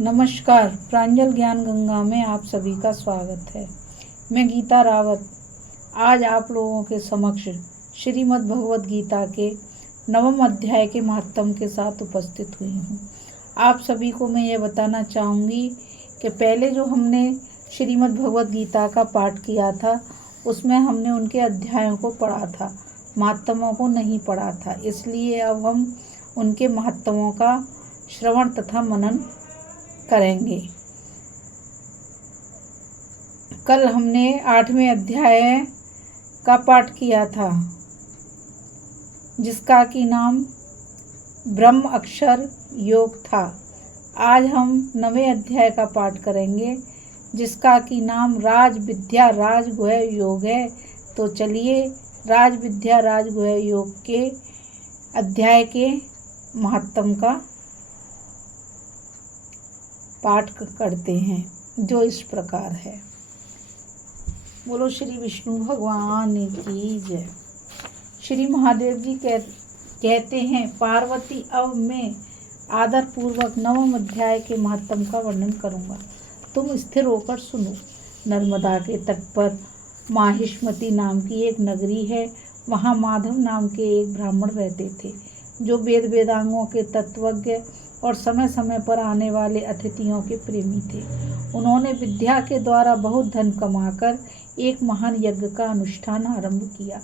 नमस्कार। प्रांजल ज्ञान गंगा में आप सभी का स्वागत है। मैं गीता रावत आज आप लोगों के समक्ष श्रीमद् भगवद गीता के 9वें अध्याय के महात्म के साथ उपस्थित हुई हूँ। आप सभी को मैं ये बताना चाहूँगी कि पहले जो हमने श्रीमद् भगवद गीता का पाठ किया था उसमें हमने उनके अध्यायों को पढ़ा था, महात्मों को नहीं पढ़ा था। इसलिए अब हम उनके महात्मों का श्रवण तथा मनन करेंगे। कल हमने 8वें अध्याय का पाठ किया था जिसका कि नाम ब्रह्म अक्षर योग था। आज हम 9वें अध्याय का पाठ करेंगे जिसका कि नाम राज विद्या राजगुह योग है। तो चलिए राज विद्या राजगुह योग के अध्याय के महात्म का पाठ करते हैं, जो इस प्रकार है। बोलो श्री विष्णु भगवान की जय। श्री महादेव जी कहते हैं, पार्वती अब मैं आदर पूर्वक 9वें अध्याय के महात्म का वर्णन करूंगा, तुम स्थिर होकर सुनो। नर्मदा के तट पर माहिष्मती नाम की एक नगरी है। वहाँ माधव नाम के एक ब्राह्मण रहते थे जो वेद वेदांगों के तत्वज्ञ और समय समय पर आने वाले अतिथियों के प्रेमी थे। उन्होंने विद्या के द्वारा बहुत धन कमाकर एक महान यज्ञ का अनुष्ठान आरंभ किया।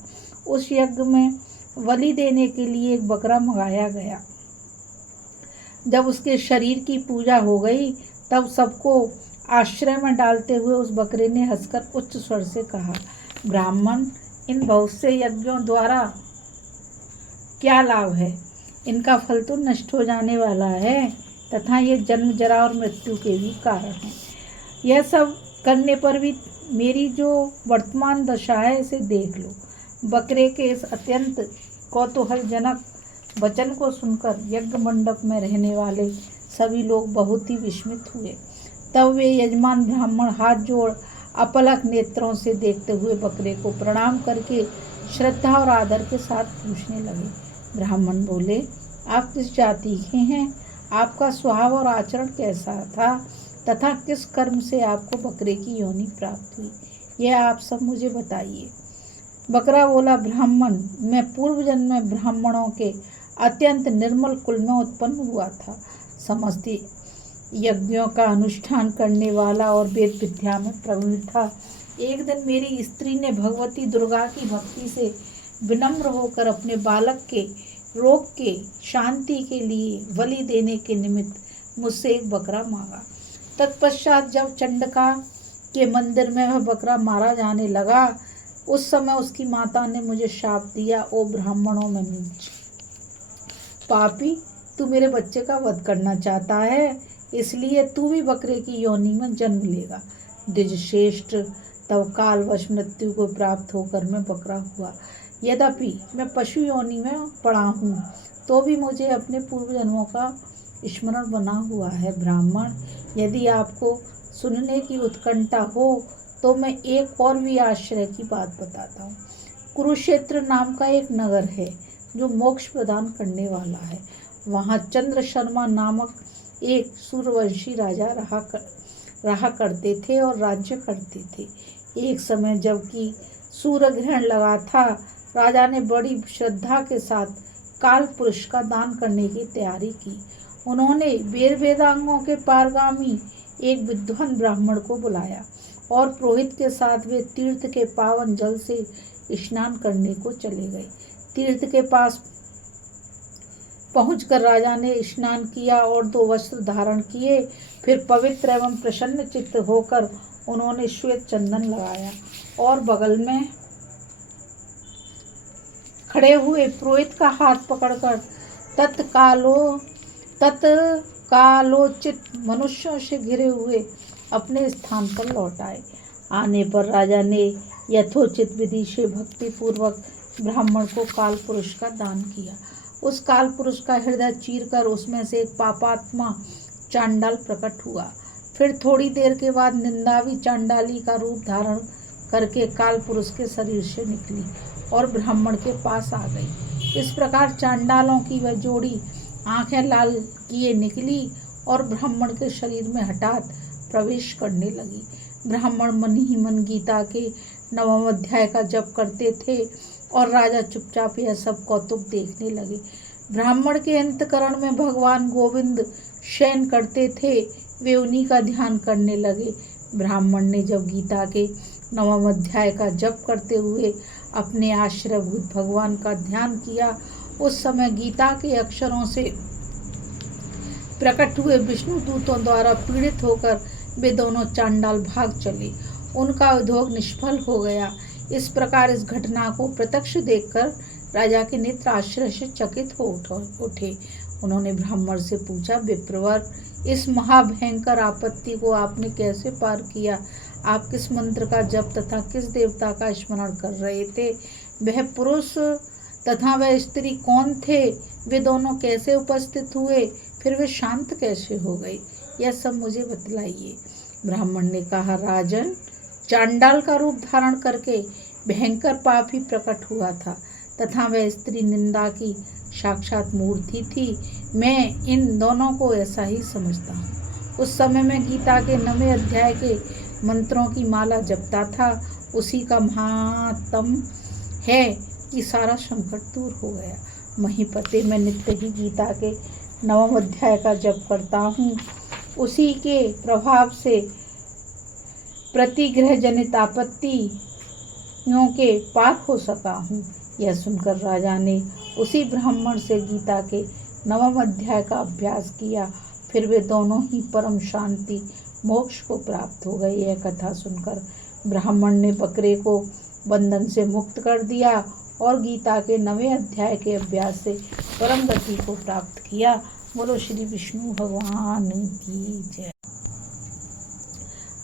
उस यज्ञ में बलि देने के लिए एक बकरा मंगाया गया। जब उसके शरीर की पूजा हो गई तब सबको आश्रय में डालते हुए उस बकरे ने हंसकर उच्च स्वर से कहा, ब्राह्मण, इन बहुत से यज्ञों द्वारा क्या लाभ है? इनका फल तो नष्ट हो जाने वाला है तथा ये जन्म जरा और मृत्यु के भी कारण है। यह सब करने पर भी मेरी जो वर्तमान दशा है इसे देख लो। बकरे के इस अत्यंत कौतूहलजनक वचन को सुनकर यज्ञ मंडप में रहने वाले सभी लोग बहुत ही विस्मित हुए। तब वे यजमान ब्राह्मण हाथ जोड़ अपलक नेत्रों से देखते हुए बकरे को प्रणाम करके श्रद्धा और आदर के साथ पूछने लगे। ब्राह्मण बोले, आप किस जाति के हैं? आपका स्वभाव और आचरण कैसा था तथा किस कर्म से आपको बकरे की योनि प्राप्त हुई, यह आप सब मुझे बताइए। बकरा बोला, ब्राह्मण, मैं पूर्व जन्म में ब्राह्मणों के अत्यंत निर्मल कुल में उत्पन्न हुआ था। समस्त यज्ञों का अनुष्ठान करने वाला और वेद विद्या में प्रवीण था। एक दिन मेरी स्त्री ने भगवती दुर्गा की भक्ति से विनम्र होकर अपने बालक के रोग के शांति के लिए बलि देने के निमित्त मुझसे एक बकरा मांगा। तत्पश्चात जब चंडिका के मंदिर में वह बकरा मारा जाने लगा उस समय उसकी माता ने मुझे शाप दिया, ओ ब्राह्मणों में नीच पापी, तू मेरे बच्चे का वध करना चाहता है, इसलिए तू भी बकरे की योनि में जन्म लेगा। द्विजश्रेष्ठ, तब कालवश मृत्यु को प्राप्त होकर मैं बकरा हुआ। यद्यपि मैं पशु योनि में पड़ा हूँ तो भी मुझे अपने पूर्व जन्मों का स्मरण बना हुआ है। ब्राह्मण, यदि आपको सुनने की उत्कंठा हो तो मैं एक और भी आश्चर्य की बात बताता हूँ। कुरुक्षेत्र नाम का एक नगर है जो मोक्ष प्रदान करने वाला है। वहाँ चंद्र शर्मा नामक एक सूर्यवंशी राजा रहा करते थे और राज्य करते थे। एक समय जबकि सूर्य ग्रहण लगा था, राजा ने बड़ी श्रद्धा के साथ काल पुरुष का दान करने की तैयारी की। उन्होंने वेद वेदांगों के पारगामी एक विद्वान ब्राह्मण को बुलाया और पुरोहित के साथ वे तीर्थ के पावन जल से स्नान करने को चले गए। तीर्थ के पास पहुंचकर राजा ने स्नान किया और 2 वस्त्र धारण किए। फिर पवित्र एवं प्रसन्न चित्त होकर उन्होंने श्वेत चंदन लगाया और बगल में खड़े हुए पुरोहित का हाथ पकड़कर तत्कालोचित मनुष्यों से घिरे हुए अपने स्थान पर लौट आए। आने पर राजा ने यथोचित विधि से भक्ति पूर्वक ब्राह्मण को काल पुरुष का दान किया। उस काल पुरुष का हृदय चीरकर उसमें से एक पापात्मा चांडाल प्रकट हुआ। फिर थोड़ी देर के बाद निंदावी चांडाली का रूप धारण करके काल पुरुष के शरीर से निकली और ब्राह्मण के पास आ गई। इस प्रकार चांडालों की वह जोड़ी आंखें लाल किए निकली और ब्राह्मण के शरीर में हठात प्रवेश करने लगी। ब्राह्मण मन ही मन गीता के 9वें अध्याय का जप करते थे और राजा चुपचाप यह सब कौतुक देखने लगे। ब्राह्मण के अंतकरण में भगवान गोविंद शयन करते थे, वे उन्हीं का ध्यान करने लगे। ब्राह्मण ने जब गीता के 9वें अध्याय का जप करते हुए अपने आश्रयभूत भगवान का ध्यान किया, उस समय गीता के अक्षरों से प्रकट हुए विष्णु दूतों द्वारा पीड़ित होकर वे दोनों चांडाल भाग चले। उनका उद्योग निष्फल हो गया। इस प्रकार इस घटना को प्रत्यक्ष देखकर राजा के नेत्र आश्चर्य से चकित हो उठे। उन्होंने ब्राह्मण से पूछा, विप्रवर, इस महाभयंकर आपत्ति को आपने कैसे पार किया? आप किस मंत्र का जप तथा किस देवता का स्मरण कर रहे थे? वह पुरुष तथा वह स्त्री कौन थे? वे दोनों कैसे उपस्थित हुए? फिर वे शांत कैसे हो गए? यह सब मुझे बतलाइए। ब्राह्मण ने कहा, राजन, चांडाल का रूप धारण करके भयंकर पाप ही प्रकट हुआ था तथा वह स्त्री निंदा की साक्षात मूर्ति थी। मैं इन दोनों को ऐसा ही समझता हूँ। उस समय मैं गीता के 9वें अध्याय के मंत्रों की माला जपता था। उसी का महात्म है कि सारा संकट दूर हो गया। महीपते, मैं नित्य ही गीता के 9वें अध्याय का जप करता हूँ। उसी के प्रभाव से प्रतिग्रह जनित आपत्तियों के पार हो सका हूँ। यह सुनकर राजा ने उसी ब्राह्मण से गीता के 9वें अध्याय का अभ्यास किया। फिर वे दोनों ही परम शांति मोक्ष को प्राप्त हो गए। यह कथा सुनकर ब्राह्मण ने बकरे को बंधन से मुक्त कर दिया और गीता के 9वें अध्याय के अभ्यास से परम गति को प्राप्त किया। बोलो श्री विष्णु भगवान की जय।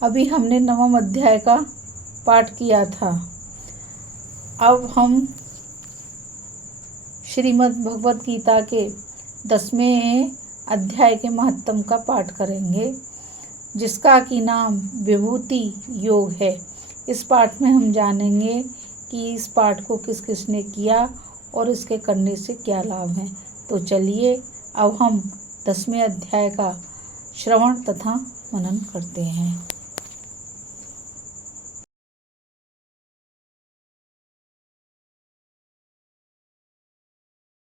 अभी हमने 9वें अध्याय का पाठ किया था। अब हम श्रीमद् भगवत गीता के 10वें अध्याय के महत्तम का पाठ करेंगे, जिसका कि नाम विभूति योग है। इस पाठ में हम जानेंगे कि इस पाठ को किस किस ने किया और इसके करने से क्या लाभ हैं। तो चलिए अब हम 10वें अध्याय का श्रवण तथा मनन करते हैं।